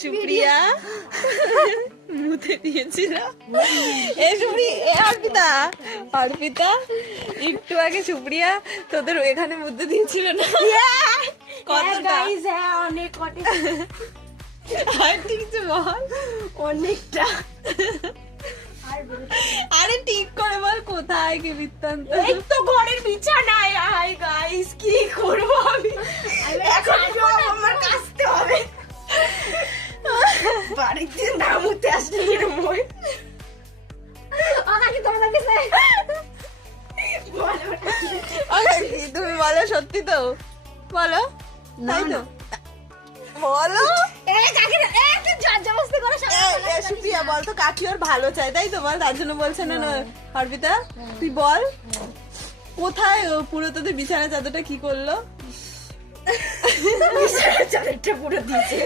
সুপ্রিয়া মুতে দিয়েছিল। অর্পিতা একটু আগে সুপ্রিয়া তোদের এখানে মুতে দিয়েছিল না? কতটা অনেক আর ঠিক আছে বল। অনেকটা। আরে ঠিক করে বল কোথায় কি বৃত্তান্ত? এই তো ঘরের বিছানায়। হাই গাইস, কি করবো আমি এখন? আমার কাছতে হবে বাড়িতে না মুতে আসলে এরকম হয়। তুমি বলো সত্যি তো বলো, তাই তো বলো। সুপ্রিয়া বল তো কাকি ওর ভালো চাই তাই তো বল, তার জন্য বলছে না না অর্পিতা তুই বল কোথায় ও পুরো তোদের বিছানা চাদরটা কি করলো? চাদরটা পুরো দিয়েছে।